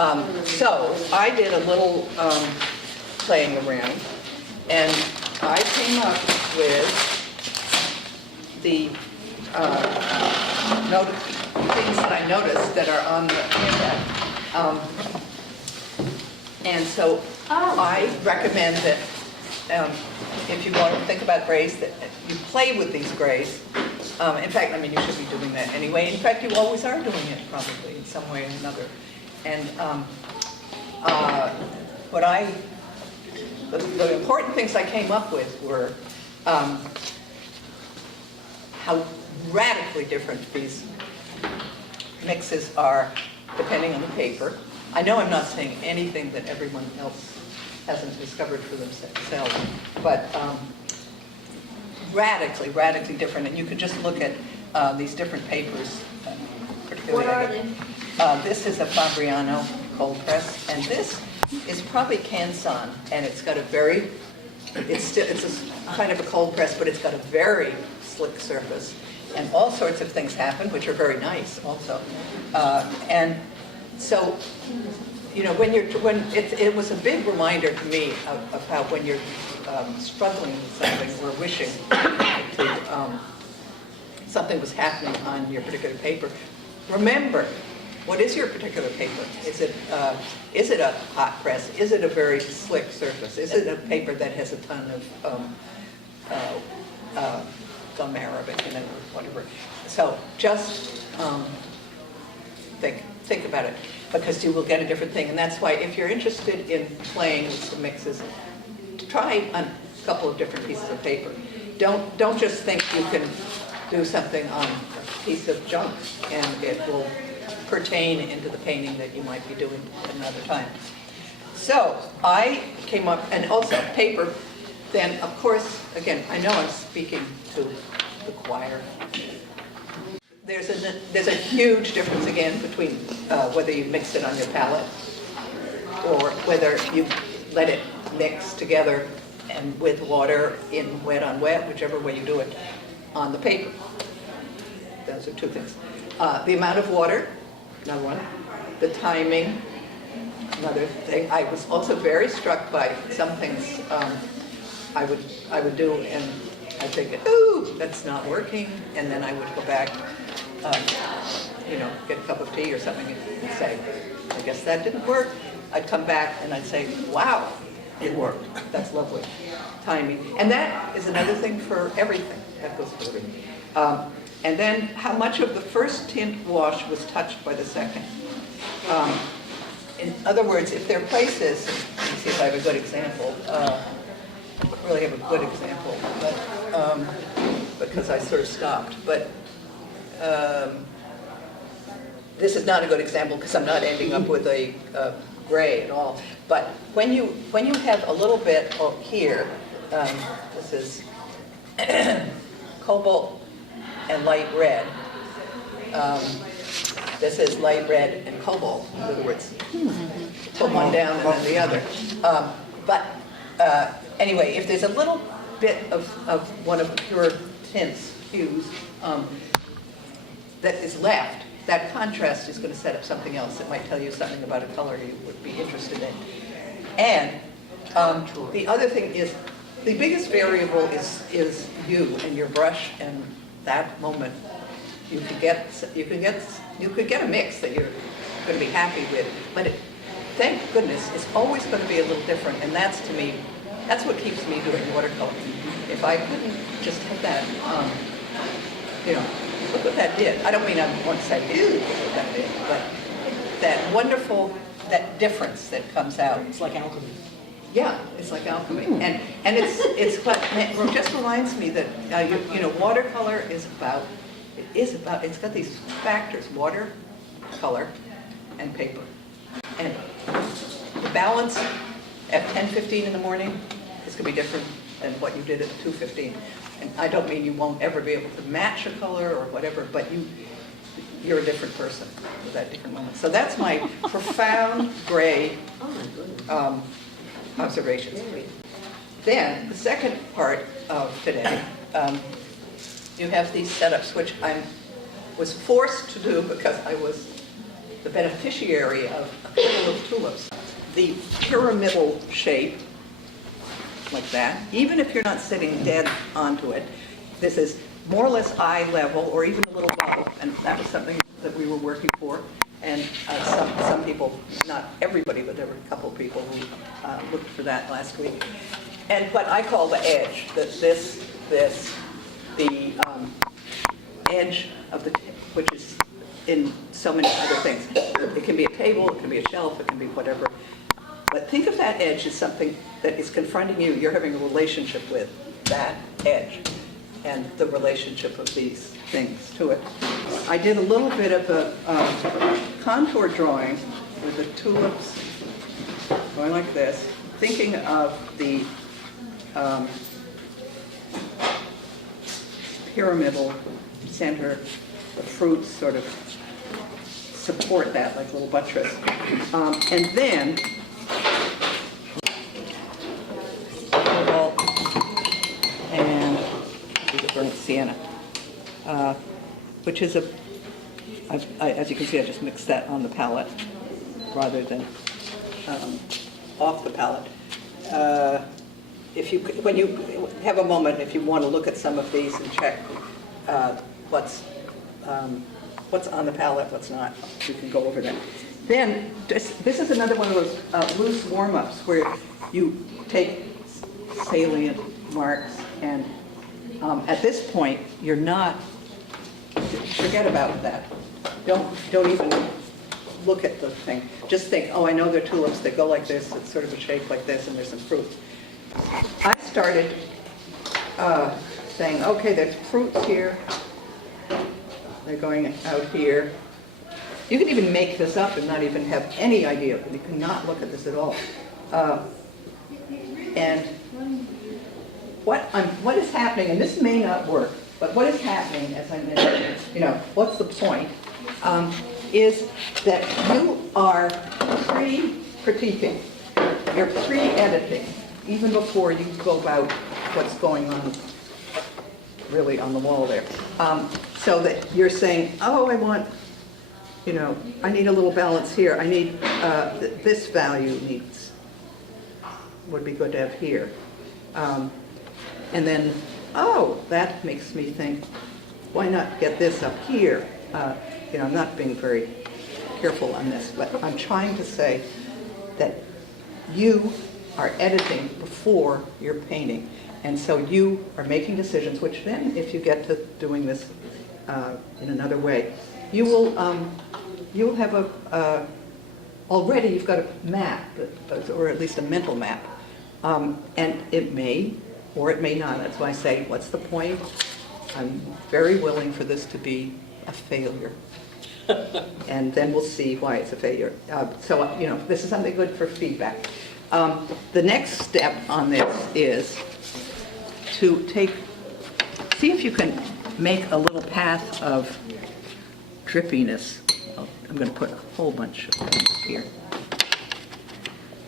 So I did a little playing around, and I came up with the things that I noticed that are on the handout. And so I recommend that if you want to think about grays, that you play with these grays. In fact, I mean, you should be doing that anyway. In fact, you always are doing it, probably, in some way or another. And the important things I came up with were how radically different these mixes are depending on the paper. I know I'm not saying anything that everyone else hasn't discovered for themselves, but radically different. And you could just look at these different papers. What are they? This is a Fabriano cold press, and this is probably Canson, and it's got a very, it's a kind of a cold press, but it's got a very slick surface, and all sorts of things happen, which are very nice also. And so, you know, it was a big reminder to me of how when you're struggling with something or wishing to, something was happening on your particular paper, remember, what is your particular paper? Is it a hot press? Is it a very slick surface? Is it a paper that has a ton of gum arabic in it or whatever? So just think about it, because you will get a different thing. And that's why if you're interested in playing with some mixes, try a couple of different pieces of paper. Don't just think you can do something on a piece of junk and it will pertain into the painting that you might be doing at another time. So I came up, and also paper, then of course, again, I know I'm speaking to the choir. There's a huge difference again between whether you mix it on your palette or whether you let it mix together and with water in wet on wet, whichever way you do it, on the paper. Those are two things. The amount of water, another one. The timing, another thing. I was also very struck by some things I would do, and I'd think, ooh, that's not working, and then I would go back, you know, get a cup of tea or something and say, I guess that didn't work. I'd come back and I'd say, wow, it worked. That's lovely. Timing. And that is another thing for everything. That goes for everything. And then how much of the first tint wash was touched by the second. In other words, if there are places, let me see if I have a good example. I don't really have a good example, but because I sort of stopped. But this is not a good example because I'm not ending up with a gray at all. But when you have a little bit here, this is cobalt and light red. This is light red and cobalt. In other words, put one down and then the other. But anyway, if there's a little bit of one of the pure tints, hues, that is left, that contrast is going to set up something else that might tell you something about a color you would be interested in. And the other thing is, the biggest variable is you and your brush, and that moment you could get a mix that you're going to be happy with. But thank goodness, it's always going to be a little different, and that's, to me, that's what keeps me doing watercolor. If I couldn't just have that, you know, look what that did. I don't mean I want to say, ew, look what that did, but that wonderful, that difference that comes out. It's like alchemy. Yeah, it's like alchemy, and it's what it just reminds me that you know, watercolor is about, it's got these factors: water, color, and paper. And the balance at 10:15 in the morning is going to be different than what you did at 2:15. And I don't mean you won't ever be able to match a color or whatever, but you're a different person at that different moment. So that's my profound gray observations. Then, the second part of today, you have these setups, which I was forced to do because I was the beneficiary of a couple of tulips. The pyramidal shape, like that, even if you're not sitting dead onto it, this is more or less eye level or even a little above, and that was something that we were working for. And some people, not everybody, but there were a couple of people who looked for that last week. But I call the edge, the edge of the, which is in so many other things. It can be a table, it can be a shelf, it can be whatever. But think of that edge as something that is confronting you. You're having a relationship with that edge and the relationship of these things to it. I did a little bit of a contour drawing with the tulips going like this, thinking of the pyramidal center, the fruits sort of support that like a little buttress. And then, and the burnt sienna, which is as you can see, I just mixed that on the palette rather than off the palette. When you have a moment, if you want to look at some of these and check what's on the palette, what's not, you can go over that. Then, this is another one of those loose warm-ups where you take salient marks and at this point, you're not, forget about that. Don't even look at the thing. Just think, oh, I know they're tulips, they go like this, it's sort of a shape like this, and there's some fruit. I started saying, okay, there's fruits here, they're going out here. You can even make this up and not even have any idea, you cannot look at this at all. And what is happening, and this may not work, but what is happening, as I mentioned, what's the point, is that you are pre-critiquing, you're pre-editing, even before you go about what's going on really on the wall there. So that you're saying, oh, I want, I need a little balance here. I need, this value would be good to have here. And then, oh, that makes me think, why not get this up here? I'm not being very careful on this, but I'm trying to say that you are editing before you're painting. And so you are making decisions, which then, if you get to doing this in another way, you'll have already you've got a map, or at least a mental map. And it may, or it may not. That's why I say, what's the point? I'm very willing for this to be a failure. And then we'll see why it's a failure. So, this is something good for feedback. The next step on this is to see if you can make a little path of drippiness. I'm going to put a whole bunch of them here.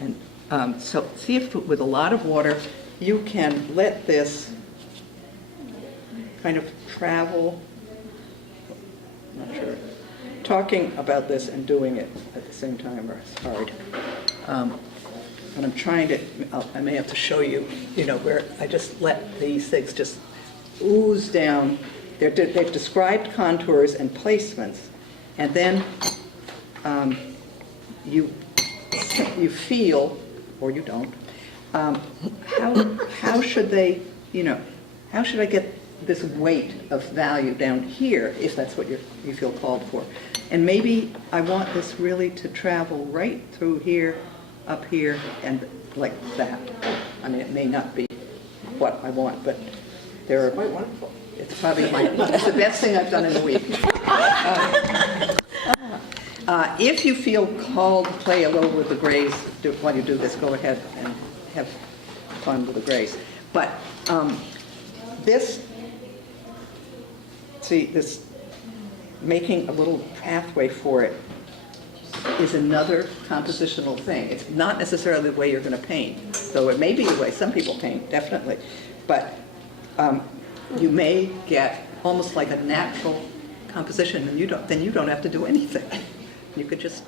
And so see if with a lot of water you can let this kind of travel. I'm not sure. Talking about this and doing it at the same time is hard. And I'm trying to, I may have to show you, where I just let these things just ooze down. They've described contours and placements, and then you feel, or you don't, how should they, how should I get this weight of value down here, if that's what you feel called for. And maybe I want this really to travel right through here, up here, and like that. I mean, it may not be what I want, but there are... Quite wonderful. It's probably it's the best thing I've done in a week. If you feel called to play a little with the grays while you do this, go ahead and have fun with the grays. But this making a little pathway for it is another compositional thing. It's not necessarily the way you're going to paint, though it may be the way some people paint, definitely. But you may get almost like a natural composition, and then you don't have to do anything. You could just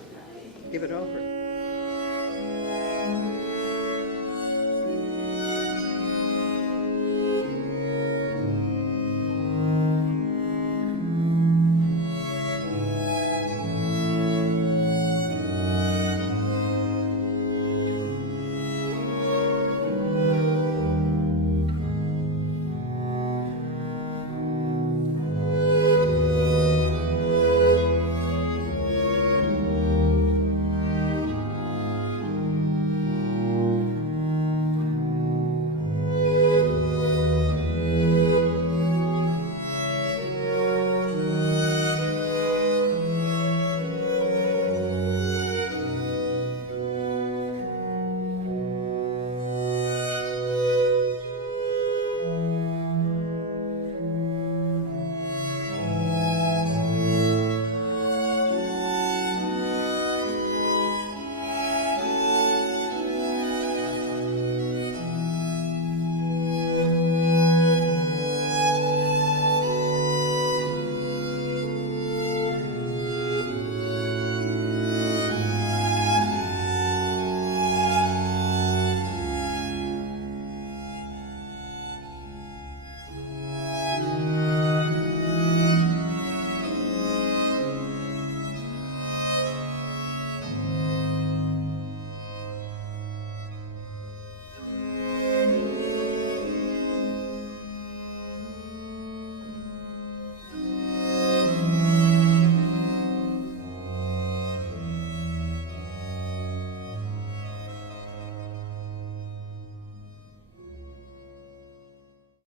give it over.